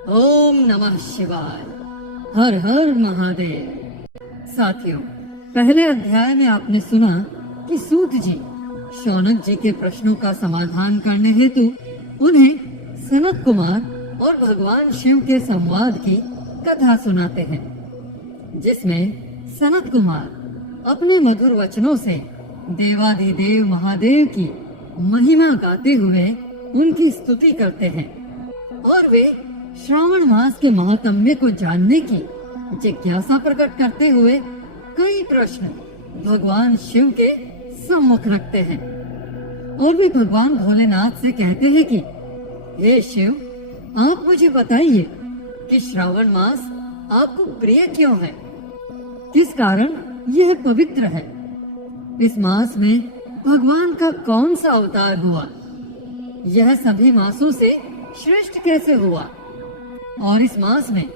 ओम नमः शिवाय। हर हर महादेव। साथियों, पहले अध्याय में आपने सुना कि सूत जी शौनक जी के प्रश्नों का समाधान करने हेतु उन्हें सनत कुमार और भगवान शिव के संवाद की कथा सुनाते हैं, जिसमें सनत कुमार अपने मधुर वचनों से देवाधिदेव महादेव की महिमा गाते हुए उनकी स्तुति करते हैं और वे श्रावण मास के महात्म्य को जानने की जिज्ञासा प्रकट करते हुए कई प्रश्न भगवान शिव के सम्मुख रखते हैं और वे भगवान भोलेनाथ से कहते हैं कि हे शिव, आप मुझे बताइए कि श्रावण मास आपको प्रिय क्यों है, किस कारण यह पवित्र है। इस मास में भगवान का कौन सा अवतार हुआ, यह सभी मासों से श्रेष्ठ कैसे हुआ और इस मास में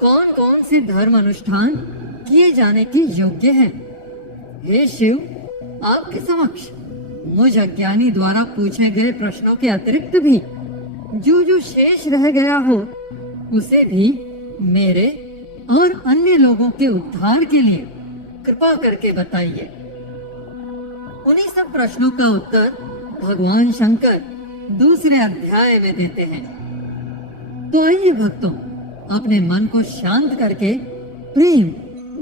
कौन कौन से धर्म अनुष्ठान किए जाने के योग्य हैं। हे शिव, आपके समक्ष मुझ अज्ञानी द्वारा पूछे गए प्रश्नों के अतिरिक्त भी जो जो शेष रह गया हो उसे भी मेरे और अन्य लोगों के उद्धार के लिए कृपा करके बताइए। उन्हीं सब प्रश्नों का उत्तर भगवान शंकर दूसरे अध्याय में देते हैं। तो आइए भक्तों, अपने मन को शांत करके प्रेम,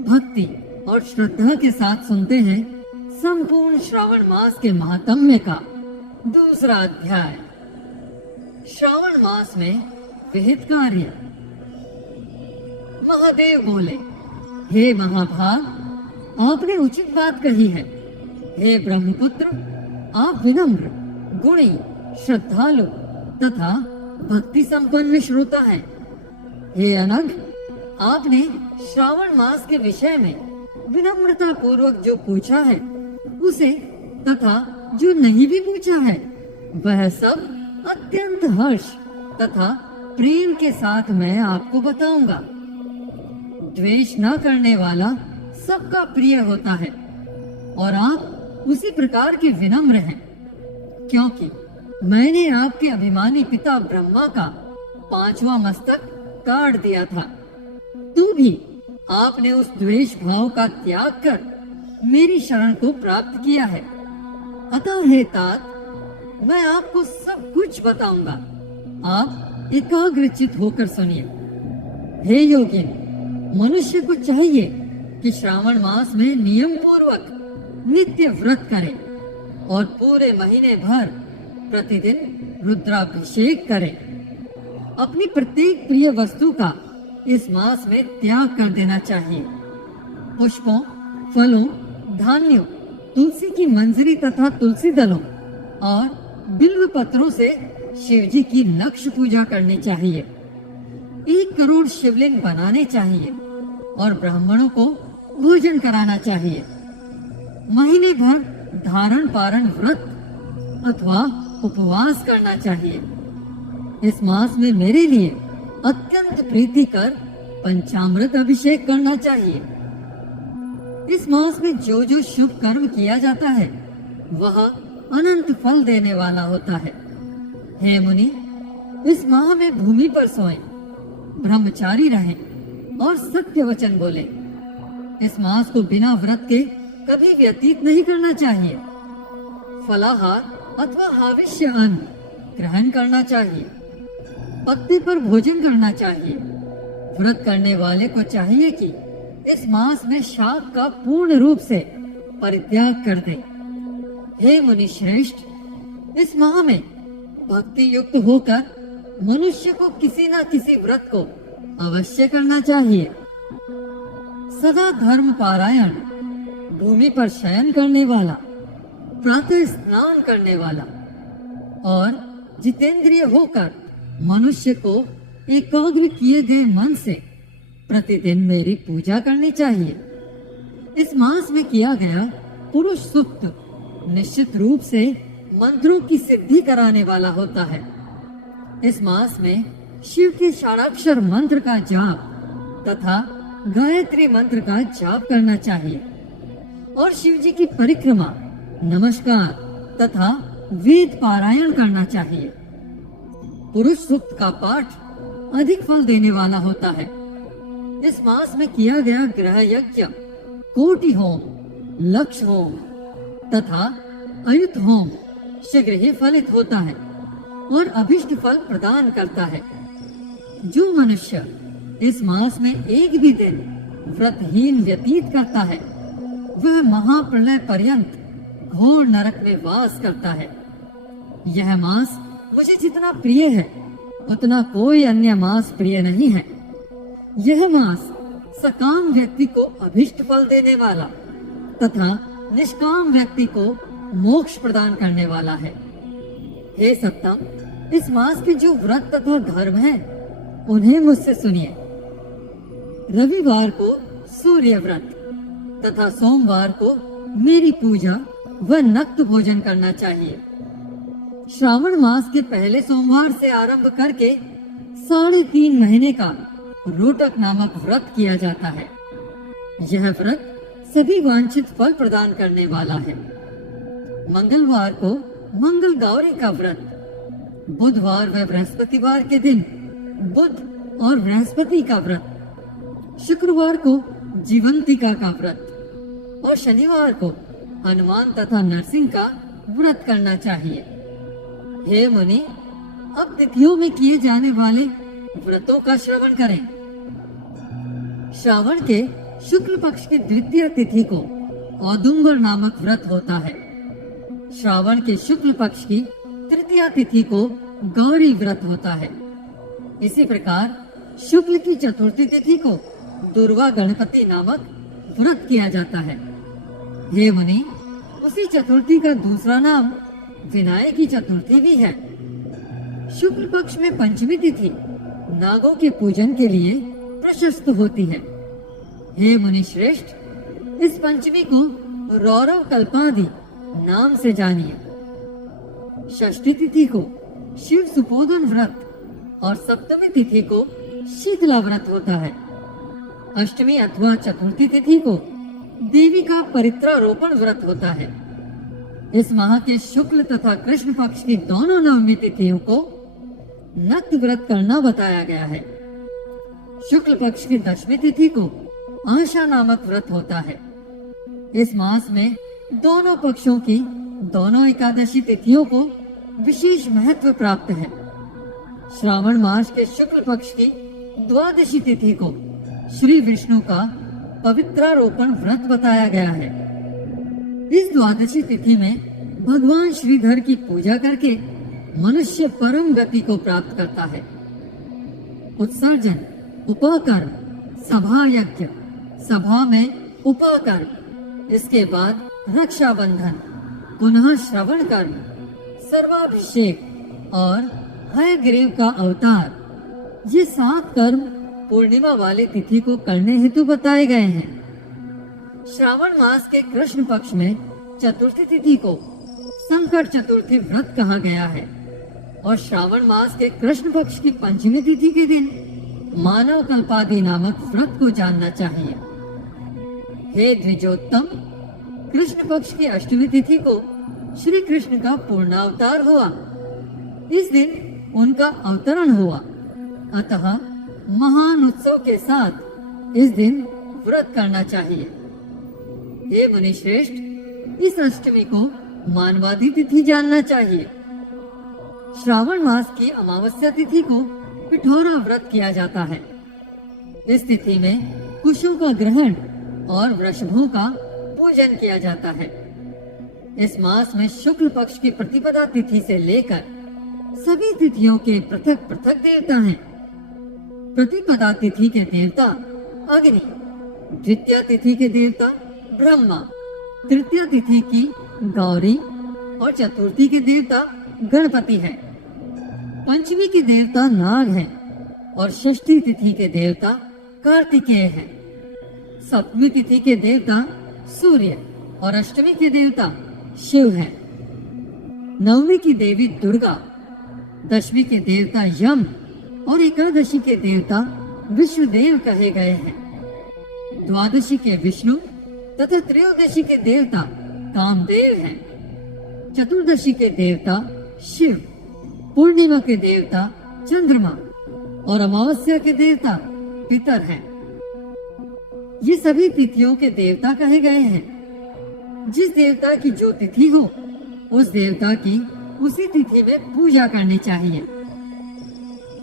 भक्ति और श्रद्धा के साथ सुनते हैं संपूर्ण श्रावण मास के महात्म्य का दूसरा अध्याय। श्रावण मास में विहित कार्य। महादेव बोले, हे महाभाग, आपने उचित बात कही है। हे ब्रह्मपुत्र, आप विनम्र, गुणी, श्रद्धालु तथा भक्ति संपन्न श्रोता है। हे अनघ, आपने श्रावण मास के विषय में विनम्रता पूर्वक जो पूछा है उसे तथा जो नहीं भी पूछा है वह सब अत्यंत हर्ष तथा प्रेम के साथ मैं आपको बताऊंगा। द्वेष न करने वाला सबका प्रिय होता है और आप उसी प्रकार के विनम्र हैं, क्योंकि मैंने आपके अभिमानी पिता ब्रह्मा का 5वां मस्तक काट दिया था, तो भी आपने उस द्वेष भाव का त्याग कर मेरी शरण को प्राप्त किया है। अतः हे तात, मैं आपको सब कुछ बताऊंगा, आप एकाग्रचित होकर सुनिए। हे योगिन, मनुष्य को चाहिए कि श्रावण मास में नियम पूर्वक नित्य व्रत करे और पूरे महीने भर प्रतिदिन रुद्राभिषेक करें। अपनी प्रत्येक प्रिय वस्तु का इस मास में त्याग कर देना चाहिए। पुष्पों, फलों, धान्यों, तुलसी की मंजरी तथा तुलसी दलों और बिल्व पत्रों से शिव जी की लक्ष्य पूजा करनी चाहिए। 1 करोड़ शिवलिंग बनाने चाहिए और ब्राह्मणों को भोजन कराना चाहिए। महीने भर धारण पारण व्रत अथवा उपवास करना चाहिए। इस मास में मेरे लिए अत्यंत प्रीति कर पंचामृत अभिषेक करना चाहिए। इस मास में जो जो शुभ कर्म किया जाता है वह अनंत फल देने वाला होता है। हे मुनि, इस माह में भूमि पर सोएं, ब्रह्मचारी रहें और सत्य वचन बोले। इस मास को बिना व्रत के कभी व्यतीत नहीं करना चाहिए। फलाहार अथवा हाविष्य अन्न ग्रहण करना चाहिए। पत्ते पर भोजन करना चाहिए। व्रत करने वाले को चाहिए कि इस मास में शाक का पूर्ण रूप से परित्याग कर दे। हे मुनि श्रेष्ठ, इस माह में भक्ति युक्त होकर मनुष्य को किसी न किसी व्रत को अवश्य करना चाहिए। सदा धर्म पारायण, भूमि पर शयन करने वाला, प्रातः स्नान करने वाला और जितेंद्रिय होकर मनुष्य को एकाग्र किए गए मन से प्रतिदिन मेरी पूजा करनी चाहिए। इस मास में किया गया पुरुष सूक्त निश्चित रूप से मंत्रों की सिद्धि कराने वाला होता है। इस मास में शिव के षाणाक्षर मंत्र का जाप तथा गायत्री मंत्र का जाप करना चाहिए और शिव जी की परिक्रमा, नमस्कार तथा वेद पारायण करना चाहिए। पुरुष सूक्त का पाठ अधिक फल देने वाला होता है। इस मास में किया गया ग्रह यज्ञ कोटि होम, लक्ष होम तथा अयुत होम शीघ्र ही फलित होता है और अभिष्ट फल प्रदान करता है। जो मनुष्य इस मास में एक भी दिन व्रतहीन व्यतीत करता है वह महाप्रलय पर्यंत घोर नरक में वास करता है। यह मास मुझे जितना प्रिय है उतना कोई अन्य मास प्रिय नहीं है। यह मास सकाम व्यक्ति को अभिष्ट फल देने वाला तथा निष्काम व्यक्ति को मोक्ष प्रदान करने वाला है। हे सत्तम, इस मास के जो व्रत तथा धर्म हैं उन्हें मुझसे सुनिए। रविवार को सूर्य व्रत तथा सोमवार को मेरी पूजा व नक्त भोजन करना चाहिए। श्रावण मास के पहले सोमवार से आरंभ करके 3.5 महीने का रोटक नामक व्रत किया जाता है। यह व्रत सभी वांछित फल प्रदान करने वाला है। मंगलवार को मंगल गौरी का व्रत, बुधवार व बृहस्पतिवार के दिन बुध और बृहस्पति का व्रत, शुक्रवार को जीवंतिका का व्रत और शनिवार को हनुमान तथा नरसिंह का व्रत करना चाहिए। हे मुनि, अब तिथियों में किए जाने वाले व्रतों का श्रवण करें। श्रावण के शुक्ल पक्ष की द्वितीय तिथि को औदुंबर नामक व्रत होता है। श्रावण के शुक्ल पक्ष की तृतीय तिथि को गौरी व्रत होता है। इसी प्रकार शुक्ल की चतुर्थी तिथि को दुर्वा गणपति नामक व्रत किया जाता है। हे मुनि, उसी चतुर्थी का दूसरा नाम विनायकी चतुर्थी भी है। शुक्ल पक्ष में पंचमी तिथि नागों के पूजन के लिए प्रशस्त होती है। हे मुनि श्रेष्ठ, इस पंचमी को रौरव कल्पादि नाम से जानिए। षष्ठी तिथि को शिव सुपोधन व्रत और सप्तमी तिथि को शीतला व्रत होता है। अष्टमी अथवा चतुर्थी तिथि को देवी का परित्रारोपण व्रत होता है। इस माह के शुक्ल तथा कृष्ण पक्ष की दोनों नवमी तिथियों को नक्त व्रत करना बताया गया है। शुक्ल पक्ष की दशमी तिथि को आशा नामक व्रत होता है। इस मास में दोनों पक्षों की दोनों एकादशी तिथियों को विशेष महत्व प्राप्त है। श्रावण मास के शुक्ल पक्ष की द्वादशी तिथि को श्री विष्णु का पवित्रारोपण व्रत बताया गया है। इस द्वादशी तिथि में भगवान श्रीधर की पूजा करके मनुष्य परम गति को प्राप्त करता है। उत्सर्जन, उपाकर्म, सभा यज्ञ, सभा में उपाकर्म, इसके बाद रक्षाबंधन, पुनः श्रवण कर्म, सर्वाभिषेक और हयग्रीव का अवतार, ये 7 कर्म पूर्णिमा वाली तिथि को करने हेतु बताए गए हैं। श्रावण मास के कृष्ण पक्ष में चतुर्थी तिथि को संकट चतुर्थी व्रत कहा गया है और श्रावण मास के कृष्ण पक्ष की पंचमी तिथि के दिन मानव कल्पादि नामक व्रत को जानना चाहिए। हे द्विजोत्तम, कृष्ण पक्ष की अष्टमी तिथि को श्री कृष्ण का पूर्णावतार हुआ। इस दिन उनका अवतरण हुआ, अतः महान उत्सव के साथ इस दिन व्रत करना चाहिए। हे मुनि श्रेष्ठ, इस अष्टमी को मानवादी तिथि जानना चाहिए। श्रावण मास की अमावस्या तिथि को पिठौरा व्रत किया जाता है। इस तिथि में कुशों का ग्रहण और वृषभों का पूजन किया जाता है। इस मास में शुक्ल पक्ष की प्रतिपदा तिथि से लेकर सभी तिथियों के पृथक पृथक देवता हैं। प्रतिपदा तिथि के देवता अग्नि, द्वितीय तिथि के देवता ब्रह्मा, तृतीय तिथि की गौरी और चतुर्थी के देवता गणपति हैं। पंचमी के देवता नाग हैं और षष्ठी तिथि के देवता कार्तिकेय हैं। सप्तमी तिथि के देवता सूर्य और अष्टमी के देवता शिव हैं। नवमी की देवी दुर्गा, दशमी के देवता यम और एकादशी के देवता विष्णुदेव कहे गए हैं। द्वादशी के विष्णु तथा त्रयोदशी के देवता कामदेव हैं। चतुर्दशी के देवता शिव, पूर्णिमा के देवता चंद्रमा और अमावस्या के देवता पितर हैं। ये सभी तिथियों के देवता कहे गए हैं। जिस देवता की जो तिथि हो उस देवता की उसी तिथि में पूजा करनी चाहिए।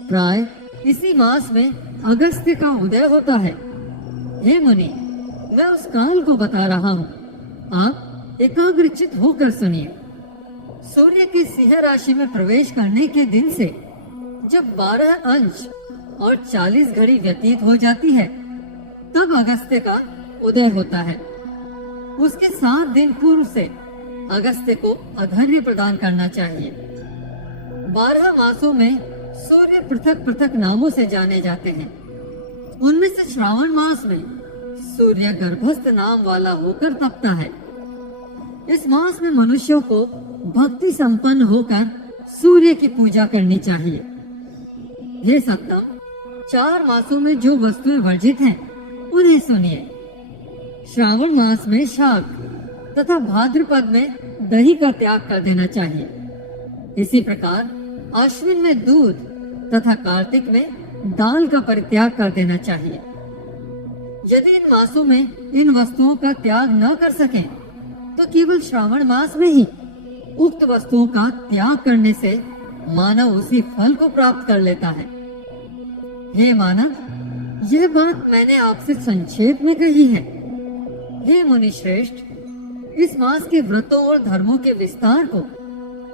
प्राय इसी मास में अगस्त्य का उदय होता है। हे मुनि, मैं उस काल को बता रहा हूँ, आप एकाग्रचित होकर सुनिए। सूर्य की सिंह राशि में प्रवेश करने के दिन से जब 12 अंश और 40 घड़ी व्यतीत हो जाती है, तब अगस्त्य का उदय होता है। उसके 7 दिन पूर्व से अगस्त्य को अर्घ्य प्रदान करना चाहिए। 12 मासों में सूर्य पृथक पृथक नामों से जाने जाते हैं। उनमें से श्रावण मास में सूर्य गर्भस्थ नाम वाला होकर तपता है। इस मास में मनुष्यों को भक्ति संपन्न होकर सूर्य की पूजा करनी चाहिए। हे सत्तम, 4 मासों में जो वस्तुएं वर्जित हैं उन्हें सुनिए। श्रावण मास में शाक तथा भाद्रपद में दही का त्याग कर देना चाहिए। इसी प्रकार अश्विन में दूध तथा कार्तिक में दाल का परित्याग कर देना चाहिए। यदि इन मासों में इन वस्तुओं का त्याग न कर सकें, तो केवल श्रावण मास में ही उक्त वस्तुओं का त्याग करने से मानव उसी फल को प्राप्त कर लेता है। हे मानव, यह बात मैंने आपसे संक्षेप में कही है। हे मुनि श्रेष्ठ, इस मास के व्रतों और धर्मों के विस्तार को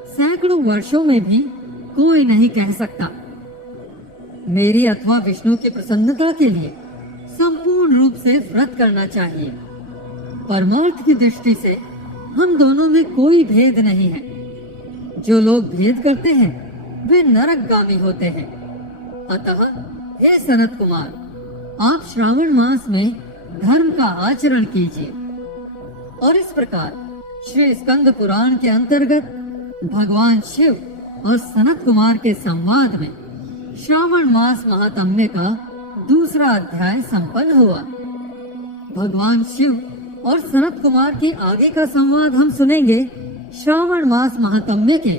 सैकड़ों वर्षों में भी कोई नहीं कह सकता। मेरी अथवा विष्णु की प्रसन्नता के लिए संपूर्ण रूप से व्रत करना चाहिए। परमार्थ की दृष्टि से हम दोनों में कोई भेद नहीं है। जो लोग भेद करते हैं वे नरकगामी होते हैं। अतः हे सनत कुमार, आप श्रावण मास में धर्म का आचरण कीजिए। और इस प्रकार श्री स्कंद पुराण के अंतर्गत भगवान शिव और सनत कुमार के संवाद में श्रावण मास महात्म्य का दूसरा अध्याय संपन्न हुआ। भगवान शिव और सनत कुमार के आगे का संवाद हम सुनेंगे श्रावण मास महात्म्य के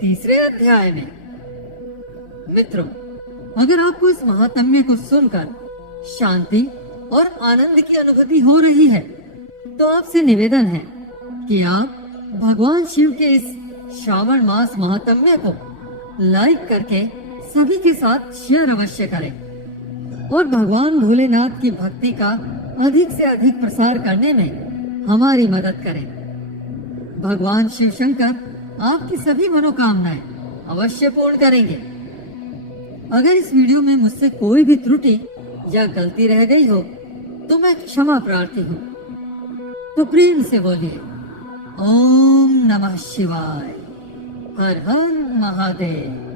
तीसरे अध्याय में। मित्रों, अगर आपको इस महात्म्य को सुनकर शांति और आनंद की अनुभूति हो रही है, तो आपसे निवेदन है कि आप भगवान शिव के इस श्रावण मास महात्म्य को लाइक करके सभी के साथ शेयर अवश्य करें और भगवान भोलेनाथ की भक्ति का अधिक से अधिक प्रसार करने में हमारी मदद करें। भगवान शिव शंकर आपकी सभी मनोकामनाएं अवश्य पूर्ण करेंगे। अगर इस वीडियो में मुझसे कोई भी त्रुटि या गलती रह गई हो तो मैं क्षमा प्रार्थी हूँ। तो प्रेम से बोलिए ओम नमः शिवाय। हर हर महादेव।